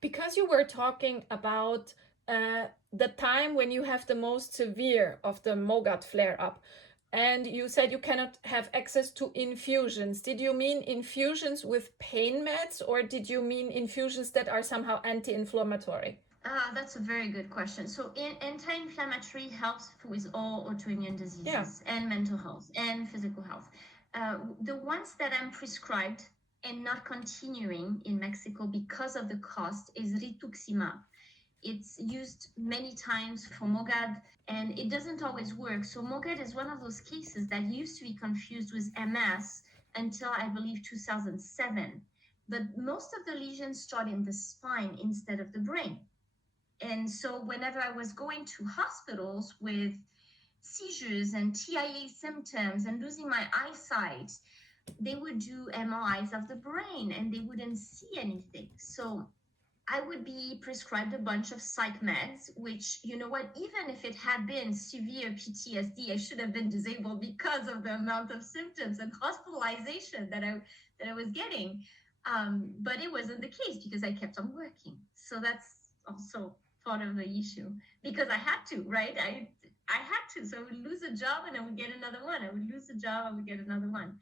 because you were talking about the time when you have the most severe of the Mogad flare-up, and you said you cannot have access to infusions. Did you mean infusions with pain meds, or did you mean infusions that are somehow anti-inflammatory? That's a very good question. So anti-inflammatory helps with all autoimmune diseases and mental health and physical health. The ones that I'm prescribed and not continuing in Mexico because of the cost is rituximab. It's used many times for Mogad, and it doesn't always work. So Mogad is one of those cases that used to be confused with MS until I believe 2007. But most of the lesions start in the spine instead of the brain. And so whenever I was going to hospitals with seizures and TIA symptoms and losing my eyesight, they would do MRIs of the brain and they wouldn't see anything. So I would be prescribed a bunch of psych meds, which, you know what, even if it had been severe PTSD, I should have been disabled because of the amount of symptoms and hospitalization that I was getting. But it wasn't the case because I kept on working. So that's also part of the issue, because I had to, right? I had to. So I would lose a job and I would get another one. I would lose a job, I would get another one.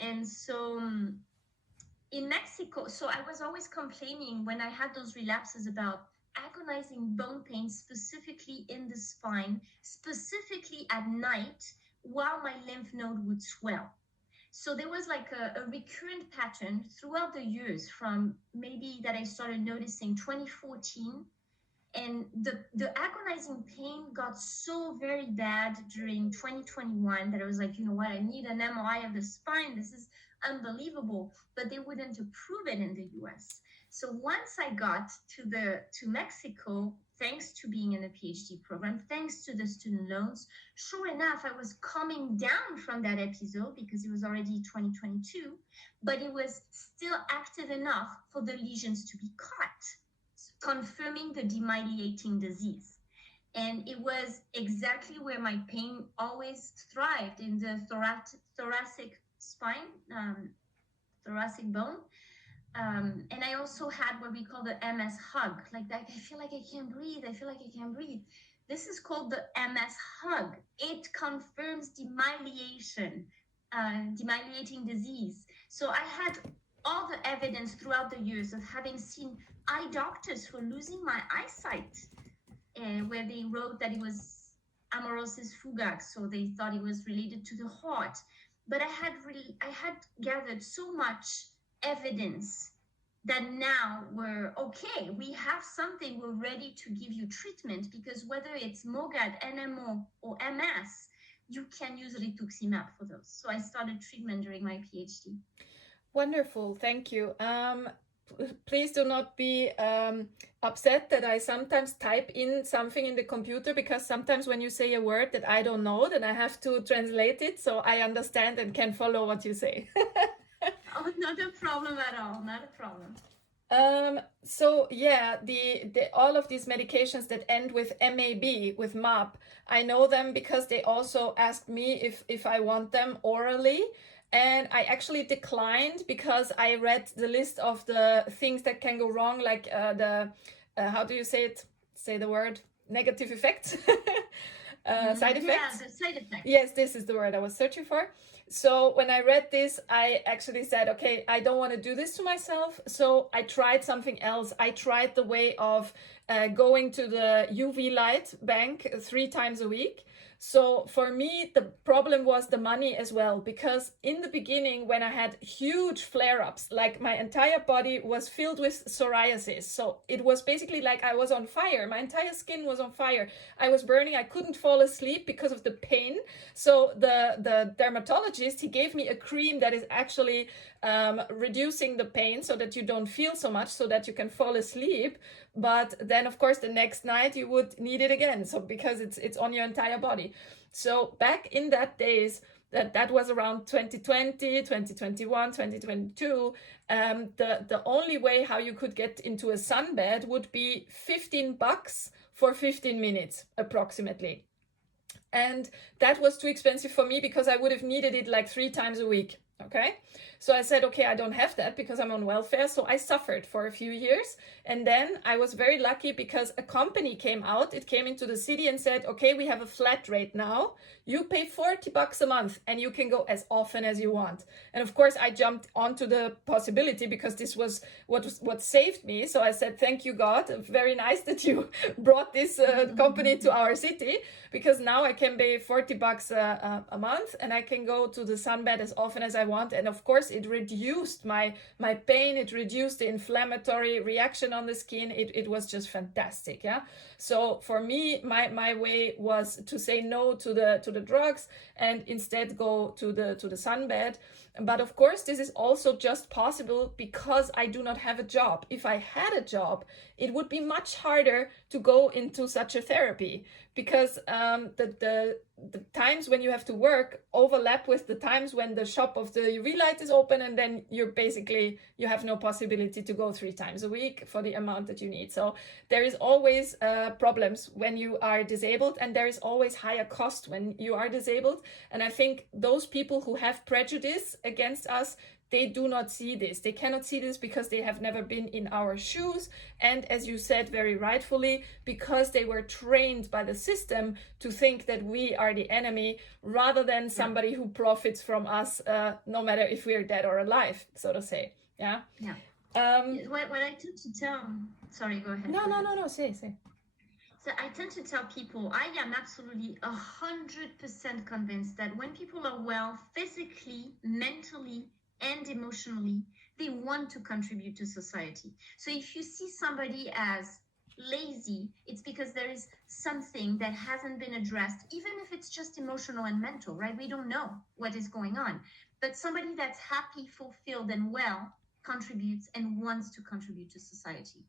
And so in Mexico, so I was always complaining when I had those relapses about agonizing bone pain, specifically in the spine, specifically at night, while my lymph node would swell. So there was like a recurrent pattern throughout the years, from maybe that I started noticing 2014. And the agonizing pain got so very bad during 2021 that I was like, you know what, I need an MRI of the spine. This is unbelievable. But they wouldn't approve it in the US. So once I got to Mexico, thanks to being in a PhD program, thanks to the student loans, sure enough, I was coming down from that episode because it was already 2022, but it was still active enough for the lesions to be caught, confirming the demyelinating disease. And it was exactly where my pain always thrived, in the thoracic spine, thoracic bone. And I also had what we call the MS hug, like that. I feel like I can't breathe. I feel like I can't breathe. This is called the MS hug. It confirms demyelinating disease. So I had all the evidence throughout the years of having seen eye doctors for losing my eyesight, where they wrote that it was amaurosis fugax, so they thought it was related to the heart. But I had gathered so much evidence that now we're okay. We have something, we're ready to give you treatment, because whether it's Mogad, NMO, or MS, you can use rituximab for those. So I started treatment during my PhD. Wonderful, thank you. Please do not be upset that I sometimes type in something in the computer, because sometimes when you say a word that I don't know, then I have to translate it so I understand and can follow what you say. Oh, not a problem at all, not a problem. So yeah, the all of these medications that end with MAB, with MAB, I know them because they also asked me if I want them orally. And I actually declined because I read the list of the things that can go wrong, like how do you say it? Say the word, negative effects. Side effects. Yeah, the side effects. Yes, this is the word I was searching for. So when I read this, I actually said, okay, I don't want to do this to myself. So I tried something else. I tried the way of going to the UV light bank 3 times a week. So for me, the problem was the money as well, because in the beginning, when I had huge flare-ups, like my entire body was filled with psoriasis. So it was basically like I was on fire. My entire skin was on fire. I was burning. I couldn't fall asleep because of the pain. So the dermatologist, he gave me a cream that is actually reducing the pain so that you don't feel so much, so that you can fall asleep. But then, of course, the next night you would need it again. So because it's on your entire body. So back in that days, that was around 2020, 2021, 2022. The only way how you could get into a sunbed would be $15 for 15 minutes, approximately. And that was too expensive for me because I would have needed it like 3 times a week. Okay, So I said, okay, I don't have that because I'm on welfare. So I suffered for a few years. And then I was very lucky because a company came out, it came into the city and said, okay, we have a flat rate now. You pay $40 a month and you can go as often as you want. And of course, I jumped onto the possibility because this was what saved me. So I said, thank you, God. Very nice that you brought this company to our city, because now I can pay $40 a month and I can go to the sunbed as often as I want. And of course, it reduced my pain. It reduced the inflammatory reaction on the skin. It was just fantastic. Yeah. So for me, my way was to say no to the drugs and instead go to the sunbed. But of course, this is also just possible because I do not have a job. If I had a job, it would be much harder to go into such a therapy, because the times when you have to work overlap with the times when the shop of the UV light is open, and then you have no possibility to go 3 times a week for the amount that you need. So there is always problems when you are disabled, and there is always higher cost when you are disabled. And I think those people who have prejudice against us, they do not see this. They cannot see this because they have never been in our shoes. And as you said very rightfully, because they were trained by the system to think that we are the enemy rather than somebody who profits from us, no matter if we're dead or alive, so to say. Yeah. Yeah. What I tend to tell, sorry, go ahead. No, say. So I tend to tell people, I am absolutely 100% convinced that when people are well physically, mentally, and emotionally, they want to contribute to society. So if you see somebody as lazy, it's because there is something that hasn't been addressed, even if it's just emotional and mental, right? We don't know what is going on. But somebody that's happy, fulfilled, and well contributes and wants to contribute to society.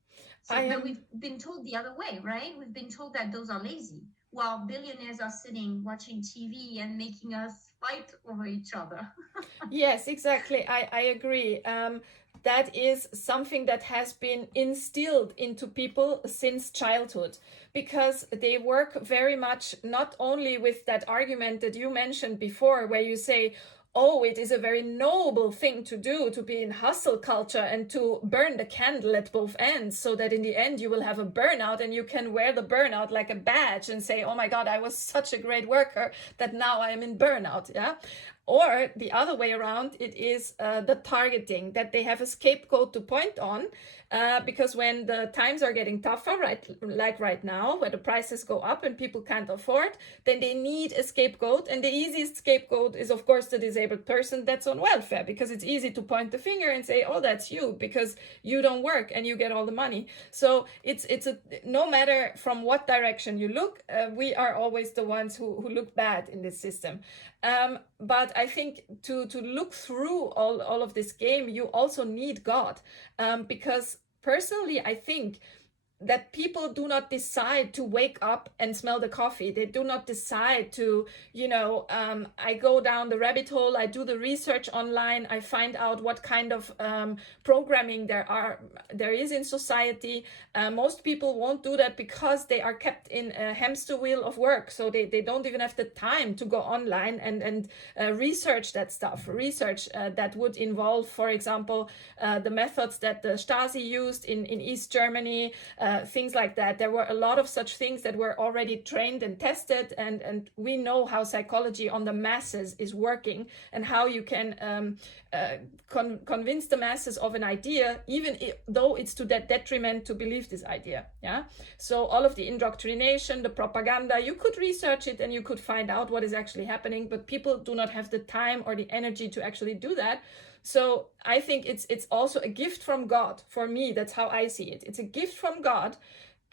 But we've been told the other way, right? We've been told that those are lazy, while billionaires are sitting watching TV and making us fight over each other. Yes, exactly. I agree. That is something that has been instilled into people since childhood, because they work very much not only with that argument that you mentioned before, where you say, oh, it is a very noble thing to do, to be in hustle culture and to burn the candle at both ends, so that in the end you will have a burnout and you can wear the burnout like a badge and say, oh my God, I was such a great worker that now I am in burnout. Yeah. Or the other way around, it is the targeting, that they have a scapegoat to point on, because when the times are getting tougher, like right now, where the prices go up and people can't afford, then they need a scapegoat. And the easiest scapegoat is, of course, the disabled person that's on welfare, because it's easy to point the finger and say, oh, that's you, because you don't work and you get all the money. So it's no matter from what direction you look, we are always the ones who look bad in this system. But I think to look through all of this game, you also need God, because personally, I think that people do not decide to wake up and smell the coffee. They do not decide to, I go down the rabbit hole, I do the research online, I find out what kind of programming there is in society. Most people won't do that because they are kept in a hamster wheel of work. So they don't even have the time to go online and research that stuff, that would involve, for example, the methods that the Stasi used in East Germany, things like that. There were a lot of such things that were already trained and tested, and we know how psychology on the masses is working and how you can convince the masses of an idea, even though it's to that detriment to believe this idea. Yeah. So all of the indoctrination, the propaganda, you could research it and you could find out what is actually happening, but people do not have the time or the energy to actually do that. So I think it's also a gift from God. For me, that's how I see it. It's a gift from God.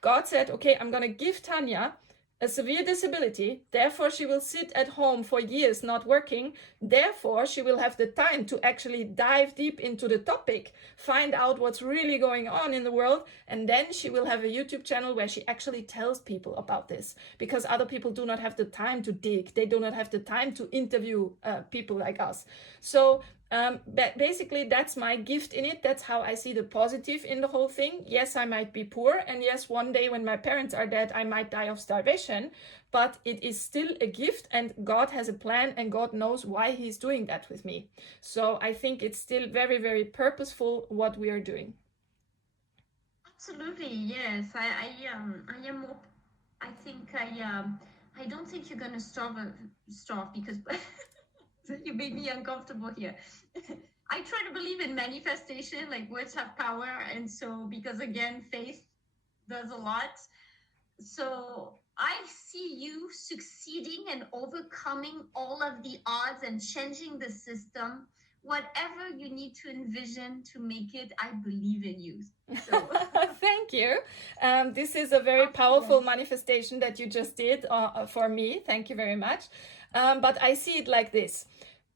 God said, okay, I'm going to give Tanya a severe disability. Therefore, she will sit at home for years not working. Therefore, she will have the time to actually dive deep into the topic, find out what's really going on in the world. And then she will have a YouTube channel where she actually tells people about this, because other people do not have the time to dig. They do not have the time to interview people like us. So Basically, that's my gift in it. That's how I see the positive in the whole thing. Yes, I might be poor, and yes, one day when my parents are dead, I might die of starvation, but it is still a gift, and God has a plan, and God knows why he's doing that with me. So I think it's still very, very purposeful what we are doing. Absolutely, yes. I am more. I think I don't think you're gonna starve because you made me uncomfortable here. I try to believe in manifestation, like words have power, and so because again, faith does a lot. So I see you succeeding and overcoming all of the odds and changing the system. Whatever you need to envision to make it, I believe in you. So thank you. This is a very powerful manifestation that you just did for me. Thank you very much. But I see it like this.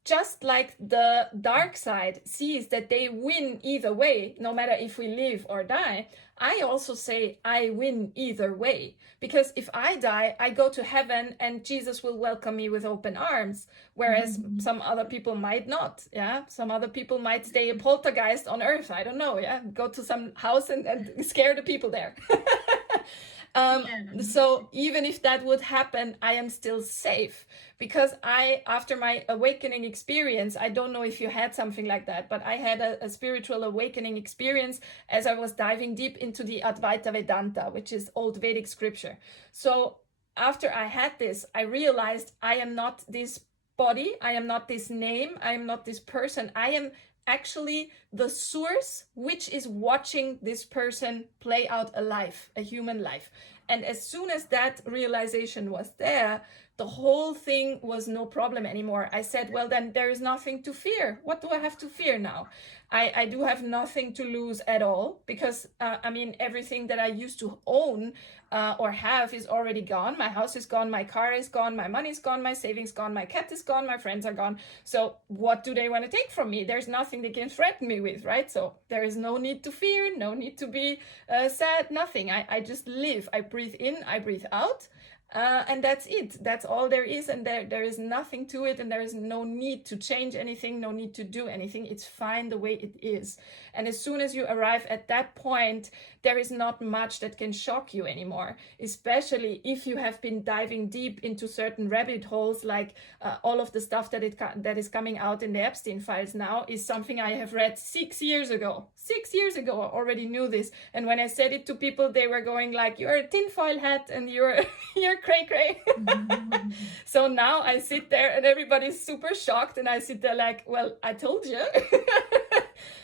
Just like the dark side sees that they win either way, no matter if we live or die, I also say I win either way. Because if I die, I go to heaven and Jesus will welcome me with open arms. Whereas some other people might not. Yeah. Some other people might stay a poltergeist on earth. I don't know. Yeah. Go to some house and scare the people there. So even if that would happen, I am still safe because after my awakening experience, I don't know if you had something like that, but I had a spiritual awakening experience as I was diving deep into the Advaita Vedanta, which is old Vedic scripture. So after I had this, I realized I am not this body, I am not this name, I am not this person, I am actually the source which is watching this person play out a life, a human life. And as soon as that realization was there, the whole thing was no problem anymore. I said, well, then there is nothing to fear. What do I have to fear now? I do have nothing to lose at all because, everything that I used to own or have is already gone. My house is gone, my car is gone, my money is gone, my savings gone, my cat is gone, my friends are gone. So what do they want to take from me? There's nothing they can threaten me with, right? So there is no need to fear, no need to be sad, nothing. I just live. I breathe in, I breathe out. And that's it. That's all there is. And there is nothing to it. And there is no need to change anything, no need to do anything. It's fine the way it is. And as soon as you arrive at that point, there is not much that can shock you anymore, especially if you have been diving deep into certain rabbit holes, like all of the stuff that is coming out in the Epstein files now is something I have read 6 years ago. 6 years ago, I already knew this. And when I said it to people, they were going like, you're a tinfoil hat and you're cray cray. So now I sit there and everybody's super shocked and I sit there like, well, I told you.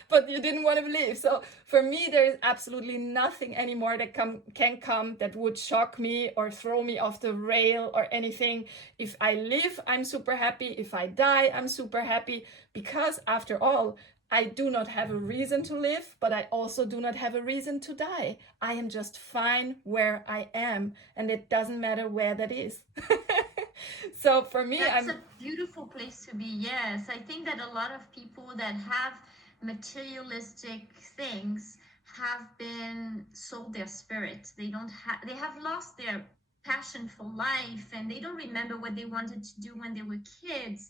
But you didn't want to believe. So for me, there is absolutely nothing anymore that can come that would shock me or throw me off the rail or anything. If I live, I'm super happy. If I die, I'm super happy. Because after all, I do not have a reason to live, but I also do not have a reason to die. I am just fine where I am, and it doesn't matter where that is. So for me, that's a beautiful place to be. Yes, I think that a lot of people that have materialistic things have been sold their spirit. They have lost their passion for life, and they don't remember what they wanted to do when they were kids.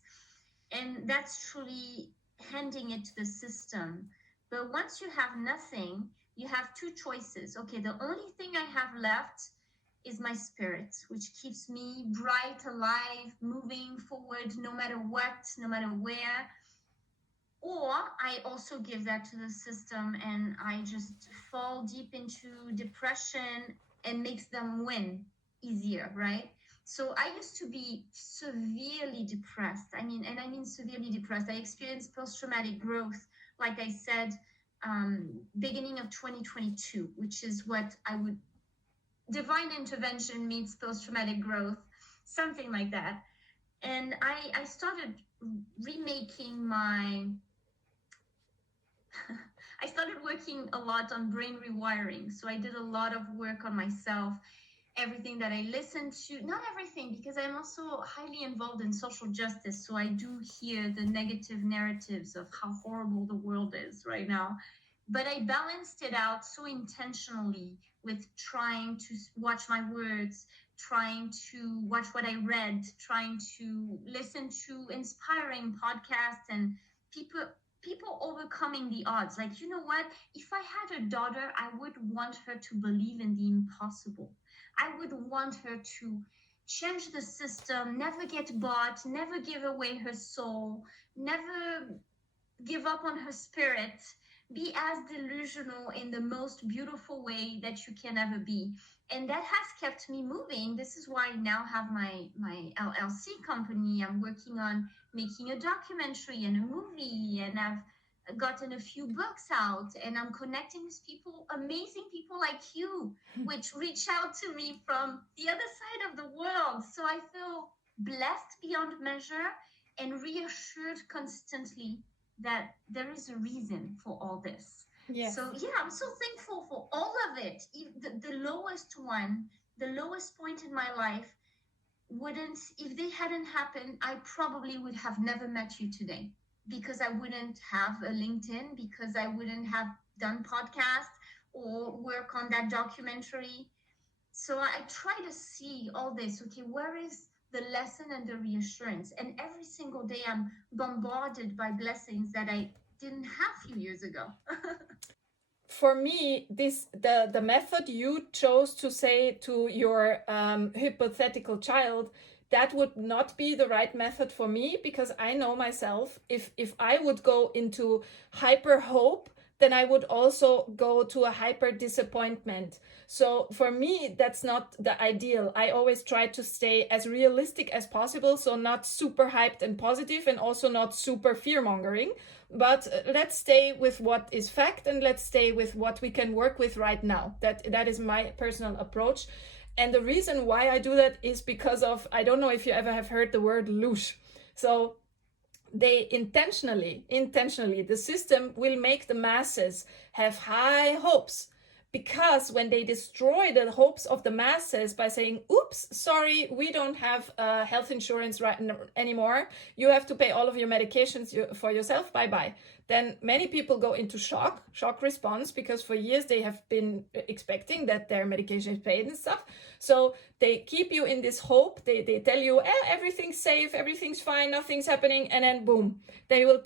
And that's truly handing it to the system. But once you have nothing, you have two choices. Okay, the only thing I have left is my spirit, which keeps me bright, alive, moving forward, no matter what, no matter where. Or I also give that to the system and I just fall deep into depression and makes them win easier, right? So I used to be severely depressed. I mean severely depressed. I experienced post-traumatic growth, like I said, beginning of 2022, which is what I would, divine intervention meets post-traumatic growth, something like that. And I started remaking I started working a lot on brain rewiring. So I did a lot of work on myself, everything that I listened to, not everything, because I'm also highly involved in social justice. So I do hear the negative narratives of how horrible the world is right now. But I balanced it out so intentionally with trying to watch my words, trying to watch what I read, trying to listen to inspiring podcasts and people overcoming the odds. Like, you know what? If I had a daughter, I would want her to believe in the impossible. I would want her to change the system, never get bought, never give away her soul, never give up on her spirit, be as delusional in the most beautiful way that you can ever be. And that has kept me moving. This is why I now have my LLC company. I'm working on making a documentary and a movie, and I've gotten a few books out, and I'm connecting with people, amazing people like you, which reach out to me from the other side of the world. So I feel blessed beyond measure and reassured constantly that there is a reason for all this. Yes. So yeah, I'm so thankful for all of it. The lowest one, the lowest point in my life wouldn't, if they hadn't happened, I probably would have never met you today, because I wouldn't have a LinkedIn, because I wouldn't have done podcasts or work on that documentary. So I try to see all this, okay, where is the lesson and the reassurance? And every single day I'm bombarded by blessings that I didn't have a few years ago. For me, the method you chose to say to your hypothetical child, that would not be the right method for me, because I know myself, if I would go into hyper hope, then I would also go to a hyper disappointment. So for me, that's not the ideal. I always try to stay as realistic as possible, so not super hyped and positive, and also not super fear-mongering. But let's stay with what is fact, and let's stay with what we can work with right now. That is my personal approach. And the reason why I do that is because of, I don't know if you ever have heard the word louche. So they intentionally, the system will make the masses have high hopes, because when they destroy the hopes of the masses by saying, oops, sorry, we don't have health insurance anymore, you have to pay all of your medications for yourself, bye-bye. Then many people go into shock response, because for years they have been expecting that their medication is paid and stuff. So they keep you in this hope. They tell you, everything's safe, everything's fine, nothing's happening. And then boom, they will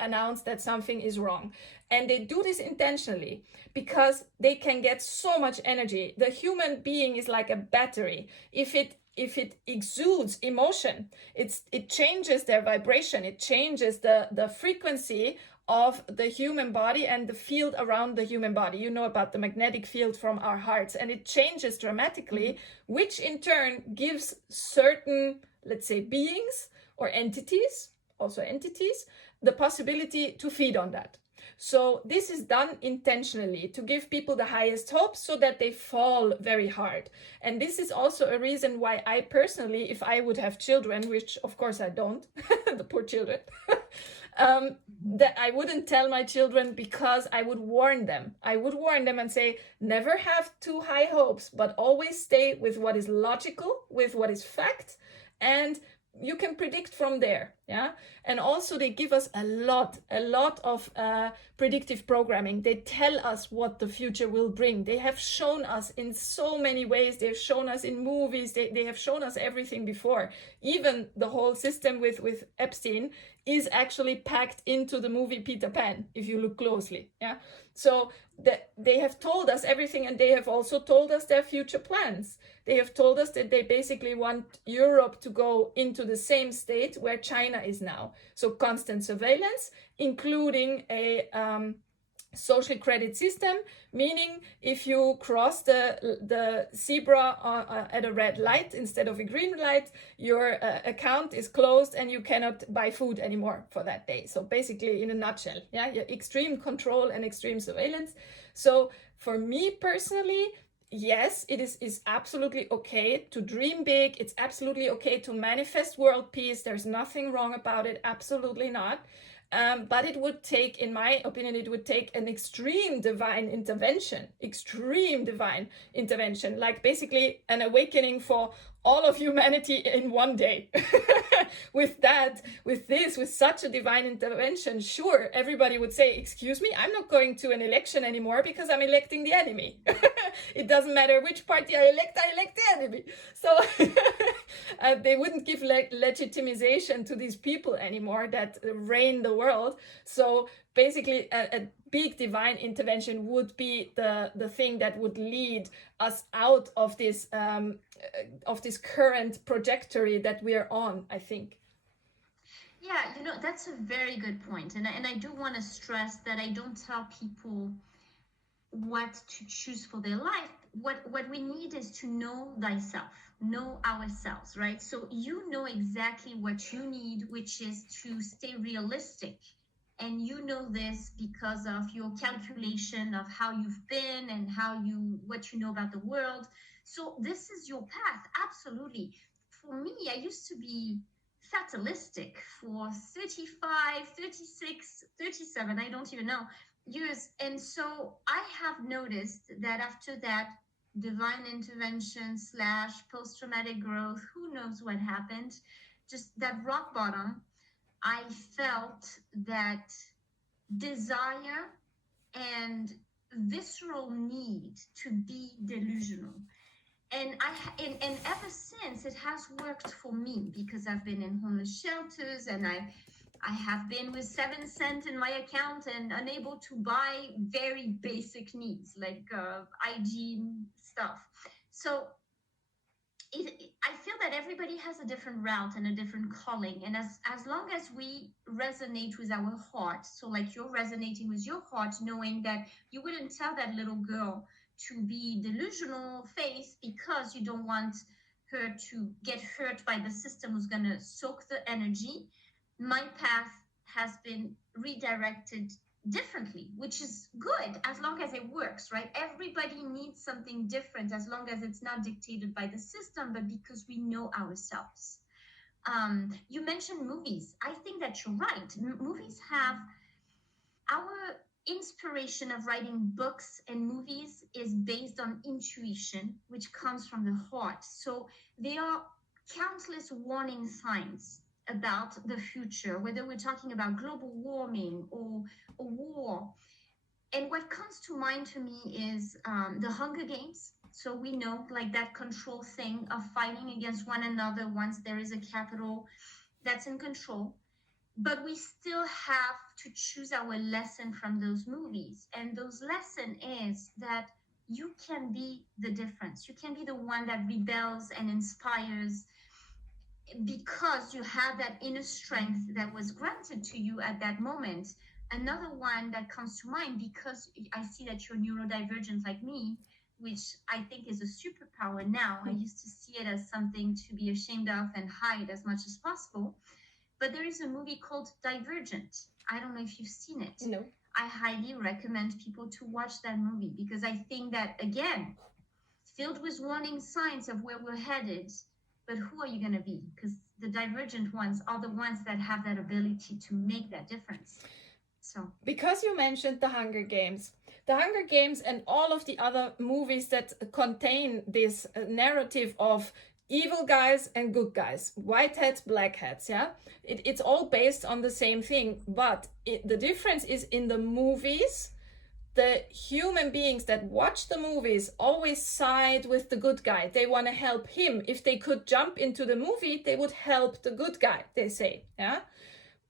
announce that something is wrong. And they do this intentionally because they can get so much energy. The human being is like a battery. If it exudes emotion, it changes their vibration, it changes the frequency of the human body and the field around the human body. You know about the magnetic field from our hearts, and it changes dramatically, which in turn gives certain, let's say, beings or entities, the possibility to feed on that. So this is done intentionally to give people the highest hopes so that they fall very hard. And this is also a reason why I personally, if I would have children, which of course I don't, the poor children, that I wouldn't tell my children, because I would warn them. I would warn them and say, never have too high hopes, but always stay with what is logical, with what is fact, and you can predict from there. Yeah. And also they give us a lot of predictive programming. They tell us what the future will bring. They have shown us in so many ways. They've shown us in movies. They have shown us everything before. Even the whole system with Epstein is actually packed into the movie Peter Pan, if you look closely. Yeah. So they have told us everything, and they have also told us their future plans. They have told us that they basically want Europe to go into the same state where China is now. So constant surveillance, including a social credit system, meaning if you cross the zebra at a red light instead of a green light, your account is closed and you cannot buy food anymore for that day. So basically, in a nutshell, yeah, extreme control and extreme surveillance. So for me personally, yes, it is absolutely okay to dream big. It's absolutely okay to manifest world peace. There's nothing wrong about it. Absolutely not. But it would take, in my opinion, it would take an extreme divine intervention, like basically an awakening for all of humanity in one day. With such a divine intervention, sure, everybody would say, excuse me, I'm not going to an election anymore because I'm electing the enemy. it doesn't matter which party I elect the enemy. So they wouldn't give legitimization to these people anymore that reign the world. So basically a big divine intervention would be the thing that would lead us out of this current trajectory that we are on, I think. Yeah, that's a very good point. And I do want to stress that I don't tell people what to choose for their life. What we need is to know thyself, know ourselves, right? So you know exactly what you need, which is to stay realistic. And you know this because of your calculation of how you've been and what you know about the world. So this is your path, absolutely. For me, I used to be fatalistic for 35, 36, 37, I don't even know, years. And so I have noticed that after that divine intervention / post-traumatic growth, who knows what happened, just that rock bottom, I felt that desire and visceral need to be delusional. And ever since, it has worked for me because I've been in homeless shelters, and I have been with 7 cents in my account and unable to buy very basic needs like hygiene stuff. So I feel that everybody has a different route and a different calling. And as long as we resonate with our heart, so like you're resonating with your heart, knowing that you wouldn't tell that little girl to be delusional faith because you don't want her to get hurt by the system who's going to soak the energy. My path has been redirected differently, which is good as long as it works, right? Everybody needs something different as long as it's not dictated by the system, but because we know ourselves. You mentioned movies. I think that you're right. Movies have our inspiration of writing books and movies is based on intuition, which comes from the heart. So there are countless warning signs about the future, whether we're talking about global warming or a war. And what comes to mind to me is the Hunger Games. So we know like that control thing of fighting against one another once there is a capital that's in control. But we still have to choose our lesson from those movies. And those lesson is that you can be the difference. You can be the one that rebels and inspires because you have that inner strength that was granted to you at that moment. Another one that comes to mind, because I see that you're neurodivergent like me, which I think is a superpower now. I used to see it as something to be ashamed of and hide as much as possible. But there is a movie called Divergent. I don't know if you've seen it. No. I highly recommend people to watch that movie because I think that, again, filled with warning signs of where we're headed, but who are you going to be? Because the divergent ones are the ones that have that ability to make that difference. So, because you mentioned the Hunger Games and all of the other movies that contain this narrative of evil guys and good guys, white hats, black hats, yeah? It's all based on the same thing, but the difference is in the movies, the human beings that watch the movies always side with the good guy. They want to help him. If they could jump into the movie, they would help the good guy, they say, yeah?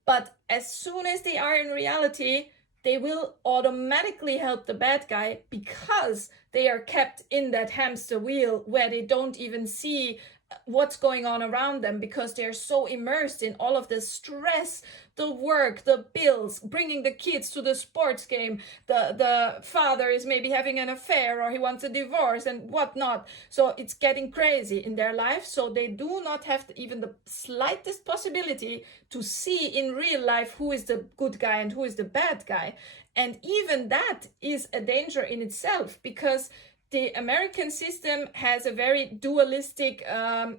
But as soon as they are in reality, they will automatically help the bad guy because they are kept in that hamster wheel where they don't even see what's going on around them because they're so immersed in all of the stress, the work, the bills, bringing the kids to the sports game. The father is maybe having an affair or he wants a divorce and whatnot. So it's getting crazy in their life. So they do not have even the slightest possibility to see in real life who is the good guy and who is the bad guy. And even that is a danger in itself because the American system has a very dualistic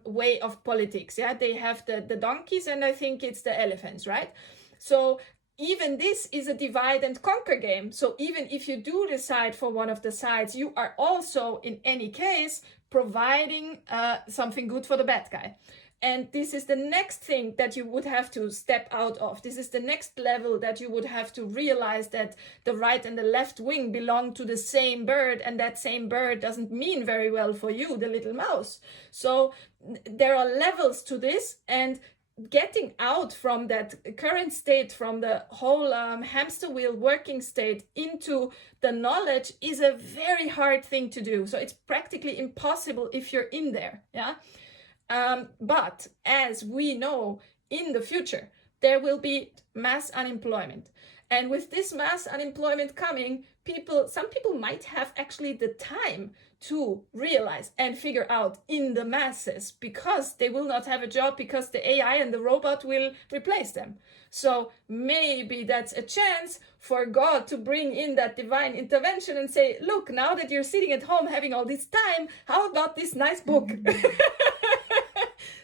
way of politics. Yeah, they have the donkeys and I think it's the elephants, right? So even this is a divide and conquer game. So even if you do decide for one of the sides, you are also in any case providing something good for the bad guy. And this is the next thing that you would have to step out of. This is the next level that you would have to realize that the right and the left wing belong to the same bird, and that same bird doesn't mean very well for you, the little mouse. So there are levels to this, and getting out from that current state, from the whole hamster wheel working state into the knowledge is a very hard thing to do. So it's practically impossible if you're in there. Yeah. But as we know, in the future, there will be mass unemployment. And with this mass unemployment coming, some people might have actually the time to realize and figure out in the masses, because they will not have a job, because the AI and the robot will replace them. So maybe that's a chance for God to bring in that divine intervention and say, look, now that you're sitting at home having all this time, how about this nice book?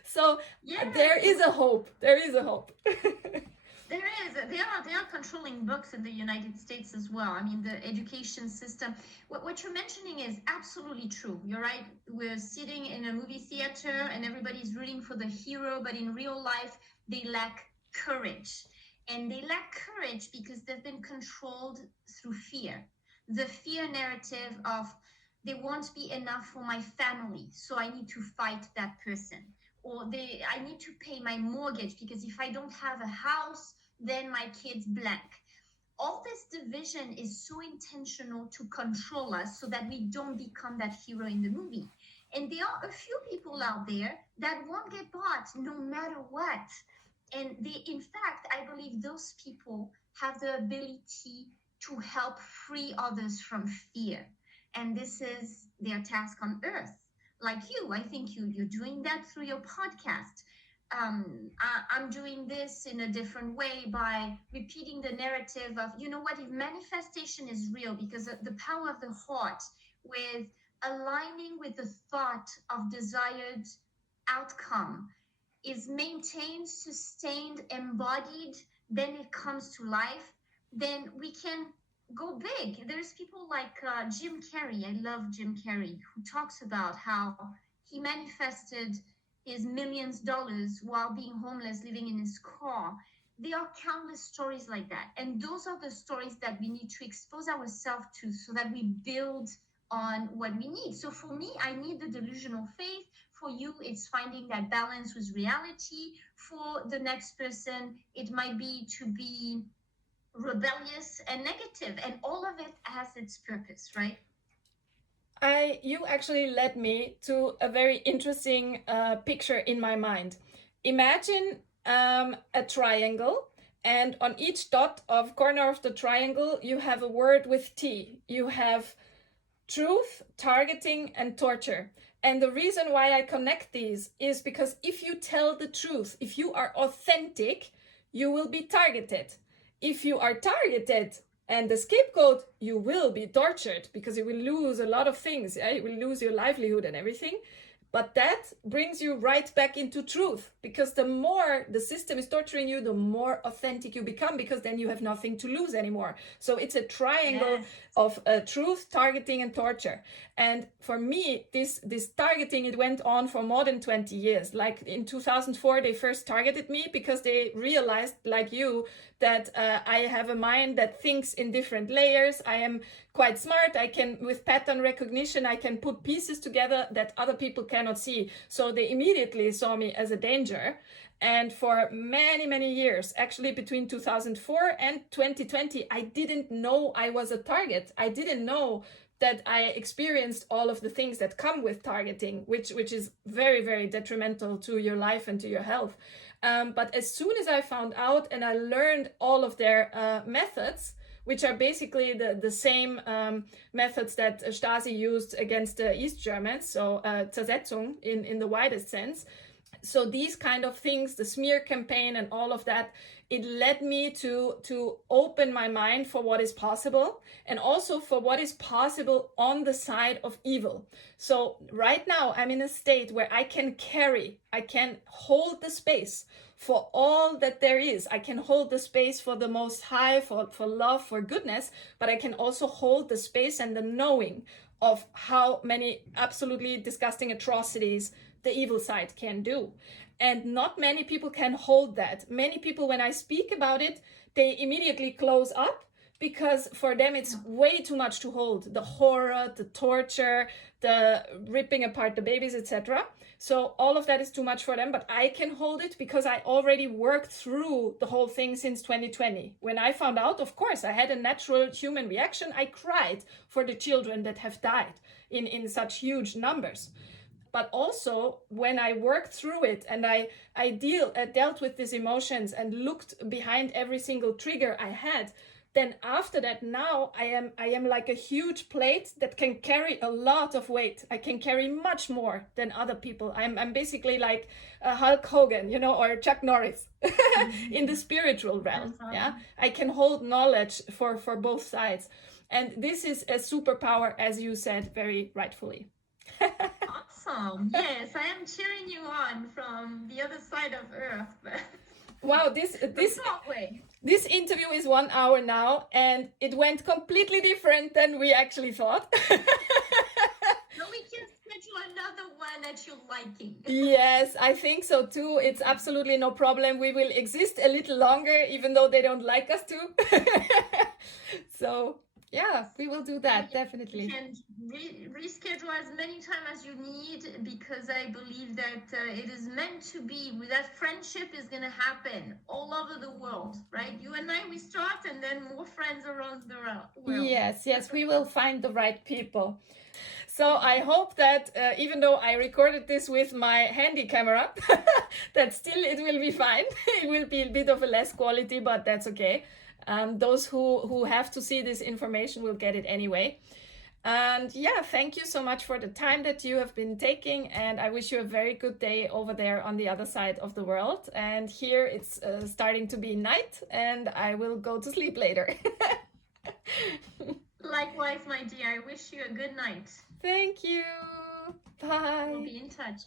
So yeah, there is a hope. There is a hope. There is. They are controlling books in the United States as well. I mean, the education system. What you're mentioning is absolutely true. You're right. We're sitting in a movie theater and everybody's rooting for the hero, but in real life, they lack courage. And they lack courage because they've been controlled through fear. The fear narrative of, they won't be enough for my family, so I need to fight that person. Or I need to pay my mortgage because if I don't have a house, then my kids blank. All this division is so intentional to control us so that we don't become that hero in the movie. And there are a few people out there that won't get bought no matter what. And in fact, I believe those people have the ability to help free others from fear. And this is their task on earth. Like you, I think you're doing that through your podcast. I'm doing this in a different way by repeating the narrative of, you know what, if manifestation is real, because the power of the heart with aligning with the thought of desired outcome is maintained, sustained, embodied, then it comes to life, then we can go big. There's people like Jim Carrey. I love Jim Carrey, who talks about how he manifested his millions of dollars while being homeless, living in his car. There are countless stories like that. And those are the stories that we need to expose ourselves to so that we build on what we need. So for me, I need the delusional faith. For you, it's finding that balance with reality. For the next person, it might be to be rebellious and negative, and all of it has its purpose, right? You actually led me to a very interesting picture in my mind. Imagine a triangle, and on each dot of corner of the triangle, you have a word with T. You have truth, targeting, and torture. And the reason why I connect these is because if you tell the truth, if you are authentic, you will be targeted. If you are targeted and the scapegoat, you will be tortured because you will lose a lot of things. Yeah? You will lose your livelihood and everything. But that brings you right back into truth, because the more the system is torturing you, the more authentic you become, because then you have nothing to lose anymore. So it's a triangle of truth, targeting, and torture. And for me, this targeting, it went on for more than 20 years. Like in 2004, they first targeted me because they realized, like you, that I have a mind that thinks in different layers. I am quite smart. I can, with pattern recognition, I can put pieces together that other people cannot see. So they immediately saw me as a danger. And for many, many years, actually between 2004 and 2020, I didn't know I was a target. I didn't know that I experienced all of the things that come with targeting, which is very, very detrimental to your life and to your health. But as soon as I found out and I learned all of their methods, which are basically the same methods that Stasi used against the East Germans, so Zersetzung in the widest sense. So these kind of things, the smear campaign and all of that, it led me to open my mind for what is possible, and also for what is possible on the side of evil. So right now I'm in a state where I can hold the space for all that there is. I can hold the space for the Most High, for love, for goodness, but I can also hold the space and the knowing of how many absolutely disgusting atrocities the evil side can do. And not many people can hold that. Many people, when I speak about it, they immediately close up, because for them it's way too much to hold. The horror, the torture, the ripping apart the babies, etc. So all of that is too much for them, but I can hold it because I already worked through the whole thing since 2020. When I found out, of course, I had a natural human reaction. I cried for the children that have died in such huge numbers. But also when I worked through it and I dealt with these emotions and looked behind every single trigger I had, then after that, now I am like a huge plate that can carry a lot of weight. I can carry much more than other people. I'm basically like a Hulk Hogan, you know, or Chuck Norris in the spiritual realm. Yeah, I can hold knowledge for both sides, and this is a superpower, as you said very rightfully. Awesome. Yes, I am cheering you on from the other side of Earth. Wow, this interview is 1 hour now, and it went completely different than we actually thought. No, we can schedule another one at your liking. Yes, I think so too. It's absolutely no problem. We will exist a little longer, even though they don't like us to. So yeah, we will do that, definitely. You can reschedule as many times as you need, because I believe that it is meant to be. That friendship is going to happen all over the world, right? You and I, we start, and then more friends around the world. Yes, we will find the right people. So I hope that even though I recorded this with my handy camera, that still it will be fine. It will be a bit of a less quality, but that's okay. Those who have to see this information will get it anyway. And yeah, thank you so much for the time that you have been taking, and I wish you a very good day over there on the other side of the world. And here it's starting to be night, and I will go to sleep later. Likewise, my dear, I wish you a good night. Thank you. Bye. We'll be in touch.